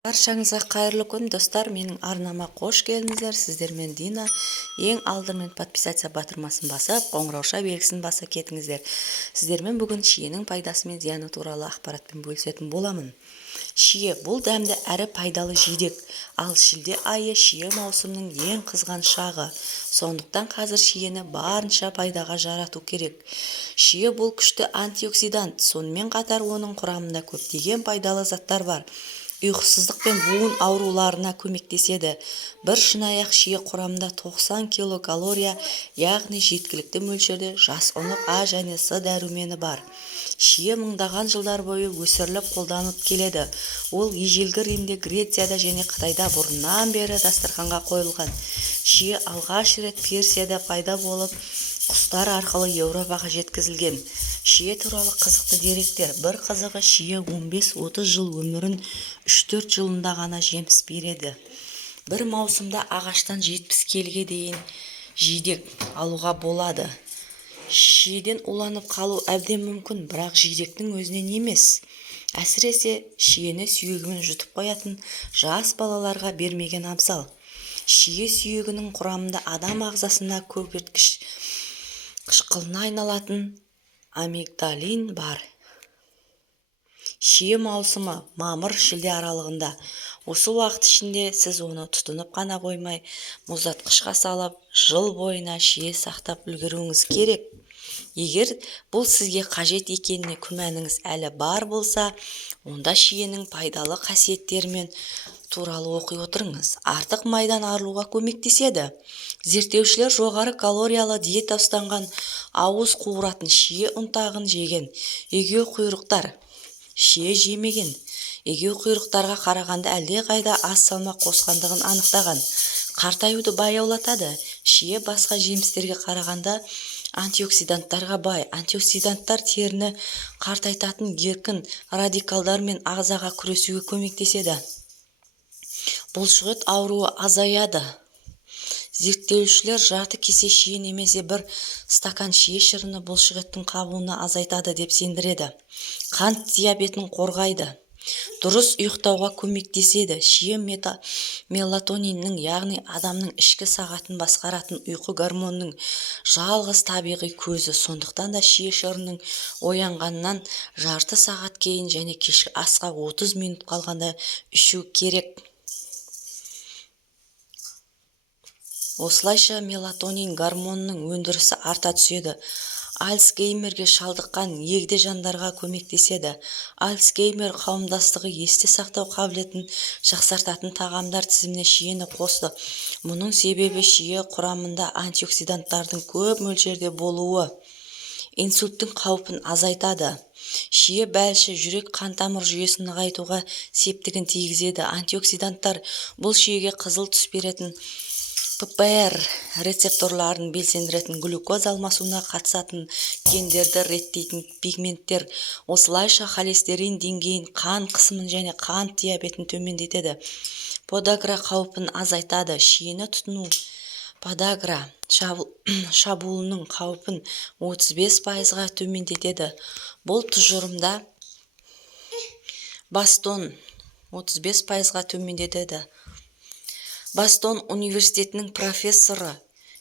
Баршаңызға қайырлы күн, достар. Менің арнама қош келдіңіздер. Сіздермен Дина. Ең алдымен подписация батырмасын басып, қоңырауша белгісін баса кетіңіздер. Сіздермен бүгін шиенің пайдасы мен зияны туралы ақпаратпен бөлісетін боламын. Шие бұл дәмді әрі пайдалы жидек, ал шілде айы шие маусымның ең қызған шағы. Сондықтан қазір шиені барынша пайдаға жарату керек. Шие бұл күшті антиоксидант, сонымен қатар оның құрамында көптеген пайдалы заттар бар. Ұйқысыздық пен буын ауруларына көмектеседі. Бір шынаяқ шие құрамында 90 килокалория, яғни жеткілікті мөлшерде жасұнық А және С дәрумені бар. Шие мыңдаған жылдар бойы өсіріліп қолданылып келеді. Ол ежелгі Римде, Грецияда және Қытайда бұрыннан бері дастарханға қойылған. Шие алғаш рет Персияда пайда болып, құстар арқылы Еуропаға жеткізілген. Шие туралы қызықты деректер. Бір қызығы, шие 15-30 жыл өмірін 3-4 жылында ғана жеміс береді. Бір маусымда ағаштан 70 келіге дейін жидек алуға болады. Шиеден уланып қалу әбден мүмкін, бірақ жидектің өзінен емес. Әсіресе шиені сүйегімен жұтып қоятын жас балаларға бермеген абзал. Шие сүйегінің құрамында адам ағзасында көгерткіш қышқылына айналатын амигдалин бар. Шие маусымы мамыр-шілде аралығында. Осы уақыт ішінде сіз оны тұтынып қана қоймай, мұздатқышқа салып, жыл бойына шие сақтап үлгеруіңіз керек. Егер бұл сізге қажет екеніне күмәніңіз әлі бар болса, онда шиенің пайдалы қасиеттерімен туралы оқи отырыңыз. Артық майдан арылуға көмектеседі. Зерттеушілер жоғары калориялы диета ұстанған, ауыз қуыратын шие ұнтағын жеген егеу құйрықтар шие жемеген егеу құйрықтарға қарағанда әлдеқайда аз салмақ қосқандығын анықтаған. Қартаюды баяулатады. Шие басқа жемістерге қарағанда антиоксиданттарға бай. Антиоксиданттар теріні қартайтатын еркін радикалдар мен ағзаға күресуге көмектеседі. Бұлшықет ауруы азаяды. Зерттеушілер жарты кесе шие немесе бір стакан шие шырыны бұлшықеттің қабуына азайтады деп сендіреді. Қант диабетін қорғайды. Дұрыс ұйықтауға көмектеседі. Шие мелатониннің, яғни адамның ішкі сағатын басқаратын ұйқы гормонының жалғыз табиғи көзі. Сондықтан да шие шырынының оянғаннан жарты сағат кейін және кешкі асқа 30 минут қалғанда ішу керек. Осылайша мелатонин гормонының өндірісі арта түседі. Альцгеймерге шалдыққан егде жандарға көмектеседі. Альцгеймер қауымдастығы есте сақтау қабілетін жақсартатын тағамдар тізіміне шиені қосты. Мұның себебі шие құрамында антиоксиданттардың көп мөлшерде болуы. Инсульттің қаупін азайтады. Шие бәлші жүрек қан-тамыр жүйесін нығайтуға септігін тигізеді. Антиоксиданттар бұл шиеге қызыл түс беретін ППР рецепторларын белсендіретін глюкоз алмасуына қатысатын гендерді реттейтін пигменттер. Осылайша холестерин деңгейін, қан қысымын және қант диабетін төмендетеді. Подагра қаупін азайтады. Шиені тұтыну подагра шабуылының қаупін 35%-ға төмендетеді. Бұл тұжырымда Бостон 35%-ға төмендетеді. Бостон университетінің профессоры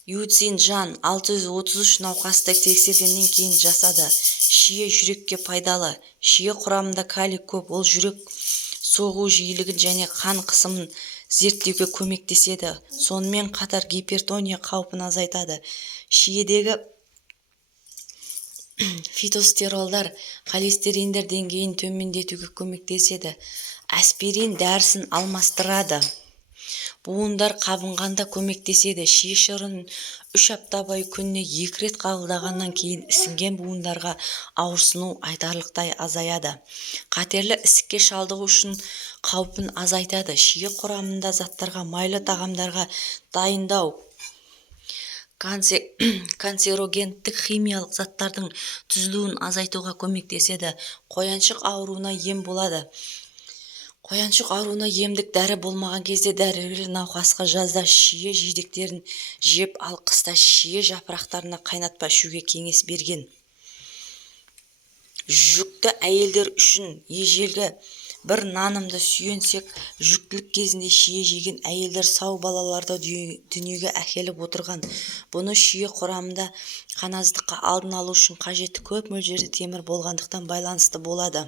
Юцин Жан 633 науқасты тексергеннен кейін жасады. Шие жүрекке пайдалы. Шие құрамында калий көп. Ол жүрек соғу жиілігін және қан қысымын зерттеуге көмектеседі. Сонымен қатар гипертония қаупін азайтады. Шиедегі фитостеролдар холестериндер деңгейін төмендетуге көмектеседі. Аспирин дәрісін алмастырады. Буындар қабынғанда көмектеседі. Шие шырынын 3 апта бойы күніне 2 рет қабылдағаннан кейін ісінген буындарға ауырсыну айтарлықтай азаяды. Қатерлі ісікке шалдығу үшін қаупін азайтады. Шие құрамында заттарға, майлы тағамдарға дайындау канцерогендік химиялық заттардың түзілуін азайтуға көмектеседі. Қояншық ауруына ем болады. Қояншық ауруына емдік дәрі болмаған кезде дәрігер науқасқа жазда шие жидектерін жеп, ал қыста шие жапырақтарына қайнатпа ішуге кеңес берген. Жүкті әйелдер үшін ежелгі бір нанымды сүйенсек, жүктілік кезінде шие жеген әйелдер сау балаларды дүниеге әкеліп отырған. Бұны шие құрамында қаназыздыққа алдын алу үшін қажетті көп мөлшерде темір болғандықтан байланысты болады.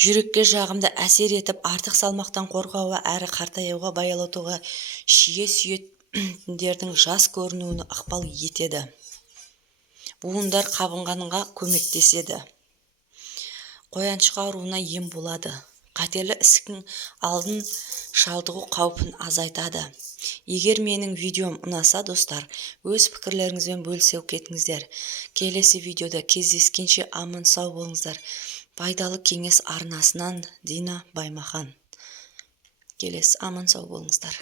Жүрекке жағымды әсер етіп, артық салмақтан қорғауға әрі қартаюға баялатуға шие сүйетіндердің жас көрінуіне ықпал етеді. Буындар қабынғанға көмектеседі. Қояншық ауруына ем болады. Қатерлі ісіктің алдын шалдығу қаупін азайтады. Егер менің видеом ұнаса, достар, өз пікірлеріңізбен бөлісе кетіңіздер. Келесі видеода кездескенше аман сау болыңыздар. Пайдалы кеңес арнасынан Дина Баймахан. Келесі аман сау болыңыздар.